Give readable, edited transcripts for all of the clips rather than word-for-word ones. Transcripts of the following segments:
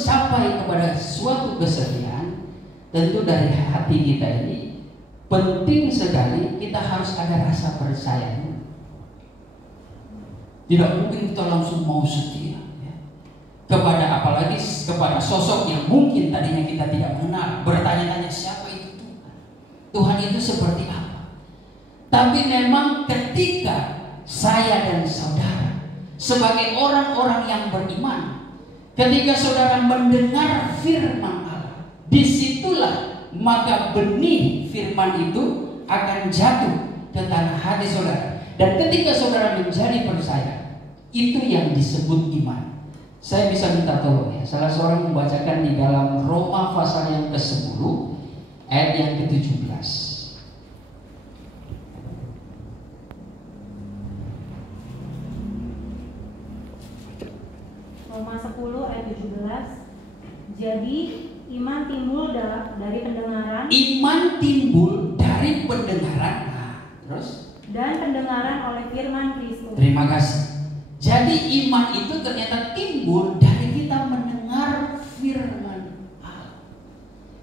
mencapai kepada suatu kesetiaan, tentu dari hati kita ini penting sekali kita harus ada rasa percaya. Tidak mungkin kita langsung mau setia ya, kepada apalagi kepada sosok yang mungkin tadinya kita tidak mengenal, bertanya-tanya siapa itu Tuhan. Tuhan itu seperti apa? Tapi memang ketika saya dan saudara sebagai orang-orang yang beriman, ketika saudara mendengar firman Allah, disitulah maka benih firman itu akan jatuh ke tanah hati saudara. Dan ketika saudara menjadi percaya, itu yang disebut iman. Saya bisa minta tolong ya, salah seorang membacakan di dalam Roma pasal yang ke-10 ayat yang ke-17. Roma 10 ayat 17. Jadi iman timbul dari pendengaran. Iman timbul dari pendengaran. Nah, terus? Dan pendengaran oleh firman Kristus. Terima kasih. Jadi iman itu ternyata timbul dari kita mendengar firman Allah.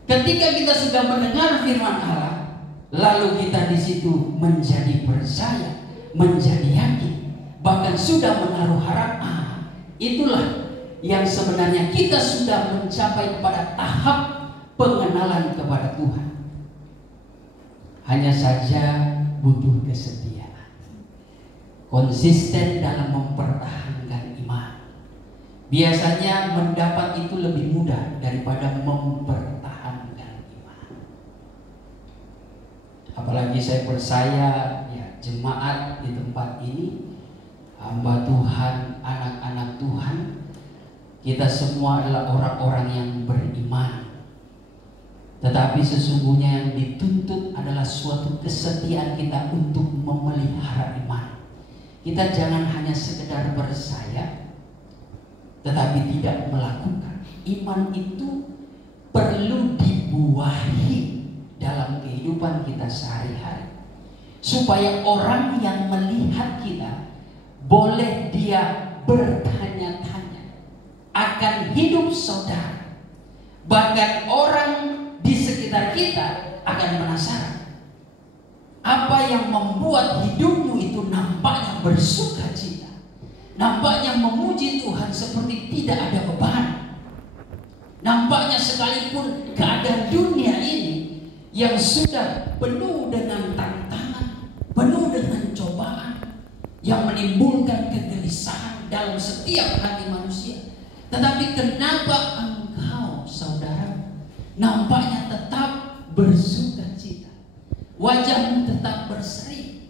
Ketika kita sudah mendengar firman Allah, lalu kita di situ menjadi percaya, menjadi yakin, bahkan sudah menaruh harap. Itulah yang sebenarnya kita sudah mencapai kepada tahap pengenalan kepada Tuhan. Hanya saja butuh kesetiaan, konsisten dalam mempertahankan iman. Biasanya mendapat itu lebih mudah daripada mempertahankan iman. Apalagi saya percaya ya, jemaat di tempat ini, hamba Tuhan, anak-anak Tuhan, kita semua adalah orang-orang yang beriman. Tetapi sesungguhnya yang dituntut adalah suatu kesetiaan kita untuk memelihara iman. Kita jangan hanya sekedar percaya, tetapi tidak melakukan. Iman itu perlu dibuahi dalam kehidupan kita sehari-hari, supaya orang yang melihat kita boleh dia bertanya-tanya akan hidup saudara. Bahkan orang di sekitar kita akan penasaran, apa yang membuat hidupmu itu nampaknya bersuka cita, nampaknya memuji Tuhan seperti tidak ada beban, nampaknya sekalipun keadaan dunia ini yang sudah penuh dengan tantangan, penuh dengan cobaan yang menimbulkan kegelisahan dalam setiap hati manusia, tetapi kenapa engkau saudara nampaknya tetap bersuka cita, wajahmu tetap berseri?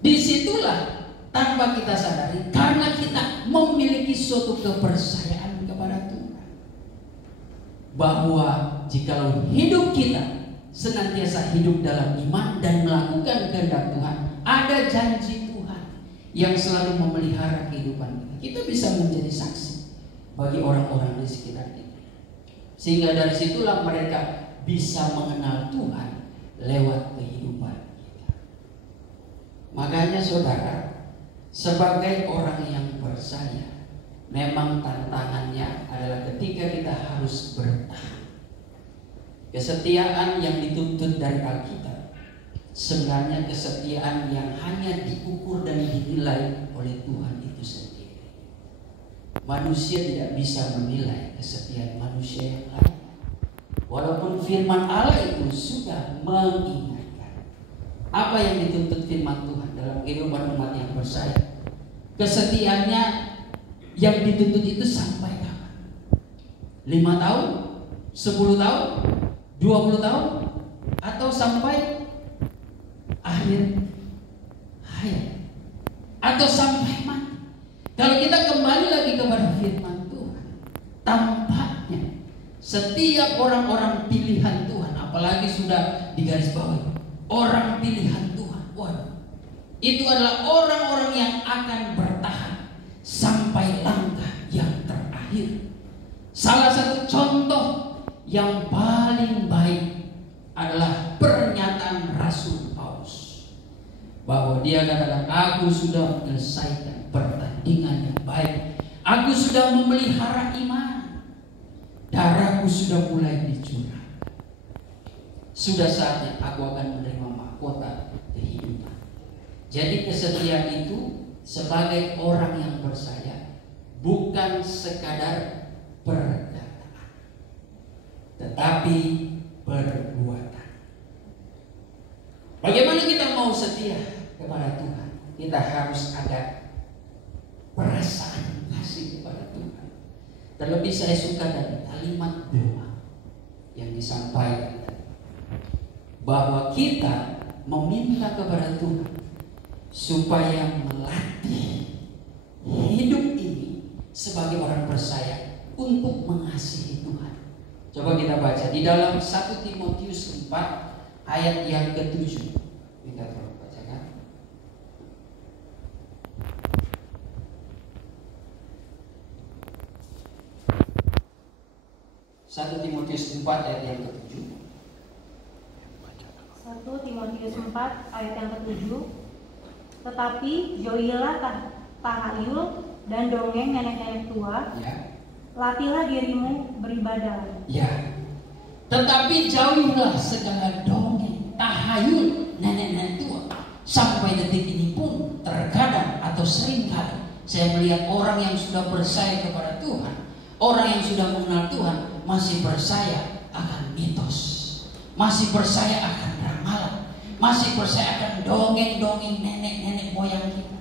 Disitulah tanpa kita sadari, karena kita memiliki suatu kepercayaan kepada Tuhan, bahwa jikalau hidup kita senantiasa hidup dalam iman dan melakukan kehendak Tuhan, ada janji Tuhan yang selalu memelihara kehidupan kita. Kita bisa menjadi saksi bagi orang-orang di sekitar kita, sehingga dari situlah mereka bisa mengenal Tuhan lewat kehidupan kita. Makanya saudara, sebagai orang yang percaya, memang tantangannya adalah ketika kita harus bertahan. Kesetiaan yang dituntut dari Alkitab sebenarnya kesetiaan yang hanya diukur dan dinilai oleh Tuhan itu sendiri. Manusia tidak bisa menilai kesetiaan manusia yang lain, walaupun firman Allah itu sudah mengingatkan. Apa yang dituntut firman Tuhan dalam kehidupan umat yang percaya? Kesetiaannya yang dituntut itu sampai kapan? 5 tahun? 10 tahun? 20 tahun? Atau sampai akhir hayat? Atau sampai mati? Kalau kita kembali lagi kepada firman Tuhan, tampaknya setiap orang-orang pilihan Tuhan, apalagi sudah digarisbawahi orang pilihan Tuhan, itu adalah orang-orang yang akan bertahan sampai langkah yang terakhir. Salah satu contoh yang paling baik adalah pernyataan Rasul Paulus, bahwa dia katakan, aku sudah menyelesaikan pertandingan yang baik, aku sudah memelihara iman. darahku sudah mulai dicurah. Sudah saatnya aku akan menerima mahkota kehidupan. Jadi kesetiaan itu sebagai orang yang percaya bukan sekadar perkataan, tetapi perbuatan. Bagaimana kita mau setia kepada Tuhan? Kita harus ada perasaan kasih kepada Tuhan. Terlebih saya suka dari kalimat doa yang disampaikan tadi, bahwa kita meminta kepada Tuhan supaya melatih hidup ini sebagai orang percaya untuk mengasihi Tuhan. Coba kita baca di dalam 1 Timotius 4 ayat yang ke-7. Kita tolong bacakan. 1 Timotius 4 ayat yang ke-7. 1 Timotius 4 ayat yang ke-7. Tetapi jauhilah tahayul dan dongeng nenek-nenek tua. Ya. Latihlah dirimu beribadah. Ya. Tetapi jauhilah segala dongeng, tahayul, nenek-nenek tua. Sampai detik ini pun terkadang atau seringkali saya melihat orang yang sudah percaya kepada Tuhan, orang yang sudah mengenal Tuhan, masih percaya akan mitos, masih percaya akan ramalan, masih percaya akan dongeng-dongeng nenek-nenek moyang kita.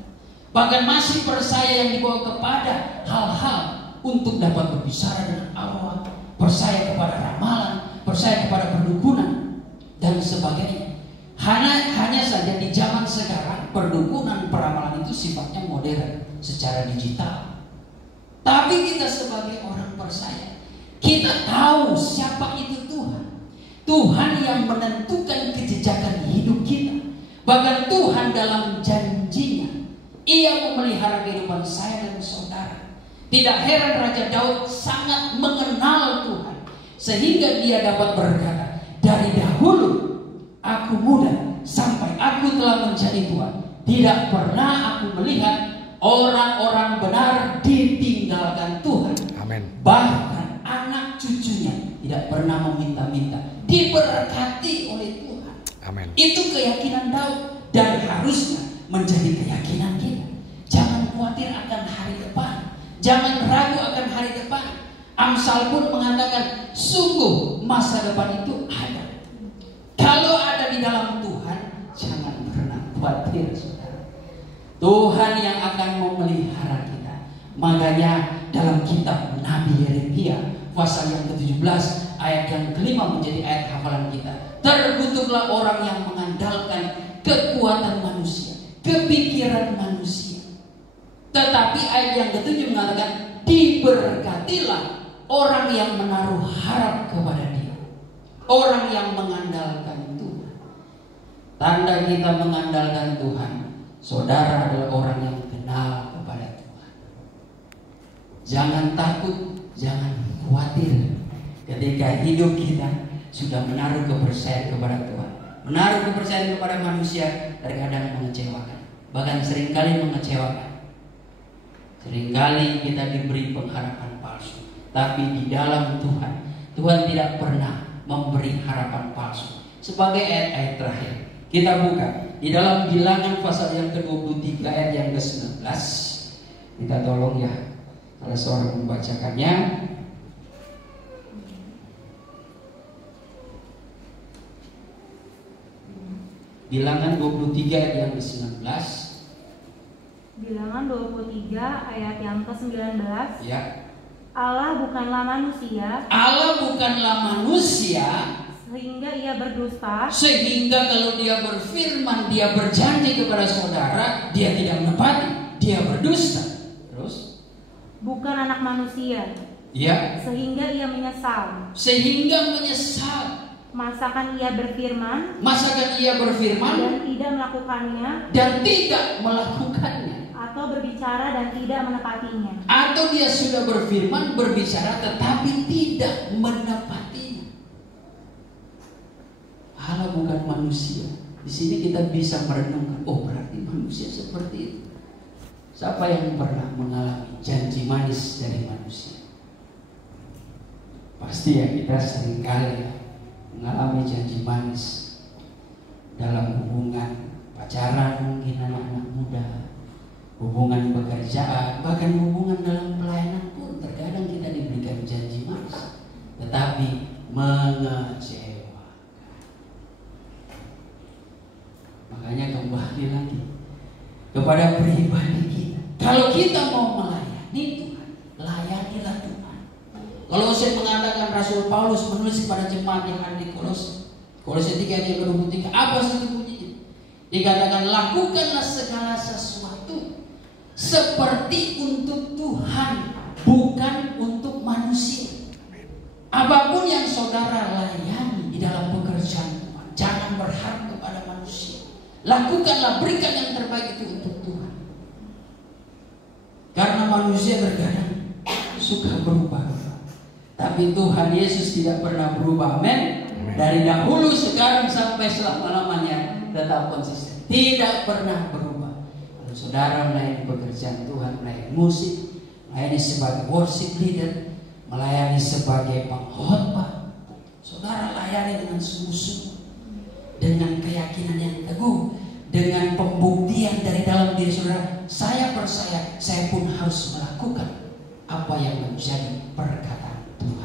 Bahkan masih percaya yang dibawa kepada hal-hal untuk dapat berbicara dengan Allah, percaya kepada ramalan, percaya kepada perdukunan dan sebagainya. Hanya saja di zaman sekarang perdukunan, peramalan itu sifatnya modern secara digital. Tapi kita sebagai orang percaya, kita tahu siapa itu Tuhan. Tuhan yang menentukan kejejakan hidup kita. Bahkan Tuhan dalam janjinya, Ia memelihara kehidupan saya dan saudara. Tidak heran Raja Daud sangat mengenal Tuhan, sehingga dia dapat berkata, dari dahulu aku muda sampai aku telah menjadi tua, tidak pernah aku melihat orang-orang benar ditinggalkan Tuhan. Amin. Bahkan anak cucunya tidak pernah meminta-minta, diberkati oleh Tuhan. Amin. Itu keyakinan Daud dan harusnya menjadi keyakinan kita. Jangan khawatir akan hari depan, jangan ragu akan hari depan. Amsal pun mengatakan, sungguh masa depan itu ada. Kalau ada di dalam Tuhan, jangan pernah khawatir, saudara. Tuhan yang akan memelihara kita. Makanya dalam kitab Nabi Yeremia pasal yang ke-17 ayat yang ke-5 menjadi ayat hafalan kita. Terkutuklah orang yang mengandalkan kekuatan manusia, kepikiran manusia. Tetapi ayat yang ke-7 mengatakan, diberkatilah orang yang menaruh harap kepada Dia, orang yang mengandalkan Tuhan. Tanda kita mengandalkan Tuhan, saudara, adalah orang yang kenal kepada Tuhan. Jangan takut, jangan khawatir ketika hidup kita sudah menaruh kepercayaan kepada Tuhan. Menaruh kepercayaan kepada manusia terkadang mengecewakan, bahkan seringkali mengecewakan. Seringkali kita diberi pengharapan palsu, tapi di dalam Tuhan, Tuhan tidak pernah memberi harapan palsu. Sebagai ayat-ayat terakhir, kita buka di dalam Bilangan pasal yang ke-23 ayat yang ke-19. Kita tolong ya, salah seorang membacakannya. Bilangan 23 ayat yang ke-19. Bilangan 23 ayat yang ke-19. Ya. Allah bukanlah manusia. Allah bukanlah manusia sehingga Ia berdusta. Sehingga kalau Dia berfirman, Dia berjanji kepada saudara, Dia tidak menepati, Dia berdusta. Terus? Bukan anak manusia. Ya. Sehingga Ia menyesal. Sehingga menyesal. Masakan Ia berfirman. Masakan Ia berfirman. Dan tidak melakukannya. Dan tidak melakukannya. Atau berbicara dan tidak menepatinya. Atau Dia sudah berfirman, berbicara tetapi tidak menepatinya. Allah bukan manusia. Di sini kita bisa merenungkan, oh berarti manusia seperti itu. Siapa yang pernah mengalami janji manis dari manusia? Pasti ya kita seringkali mengalami janji manis dalam hubungan pacaran, mungkin anak-anak muda, hubungan pekerjaan, bahkan hubungan dalam pelayanan pun terkadang kita diberikan janji manis, tetapi mengecewakan. Makanya kembali lagi kepada pribadi kita. Kalau kita mau melayani Tuhan, layanilah Tuhan. Kolose mengatakan, Rasul Paulus menulis kepada jemaat yang ada di Kolose 3 ayat 23, apa sih bunyinya? Dikatakan, lakukanlah segala sesuatu seperti untuk Tuhan, bukan untuk manusia. Apapun yang saudara layani di dalam pekerjaan Tuhan, jangan berharap kepada manusia. Lakukanlah, berikan yang terbaik itu untuk Tuhan. Karena manusia terkadang suka berubah, tapi Tuhan Yesus tidak pernah berubah. Amin. Dari dahulu, sekarang, sampai selama-lamanya tetap konsisten, tidak pernah berubah. Kalau saudara melayani pekerjaan Tuhan, melayani musik, melayani sebagai worship leader, melayani sebagai pengkhotbah, saudara layani dengan sungguh-sungguh, dengan keyakinan yang teguh, dengan pembuktian dari dalam diri saudara. Saya percaya, saya pun harus melakukan apa yang menjadi perkataan Tuhan.